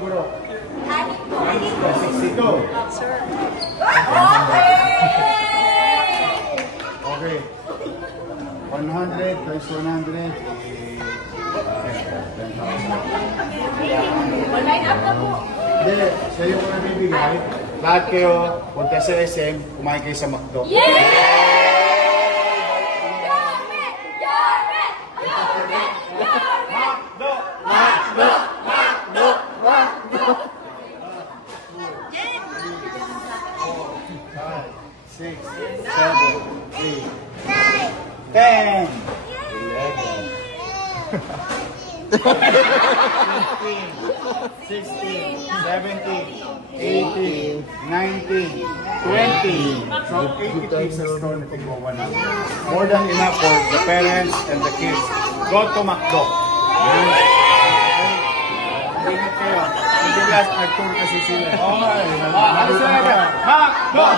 guro? 62. Sir. Okay. 100 times 100. Line up na po. Hindi, sa'yo ko nabibigay. Lahat kayo, punta sa SM, kumain kayo sa McDo. Six, 7, 8, 10, 11, 16, 17, 18, 19, 20. So 80 pieces to na tigwawan na. More than enough for the parents and the kids. Go to McDo. Ingat kayo. Hindi last nag-tour kasi sila. Okay. Ano sila ka? McDo!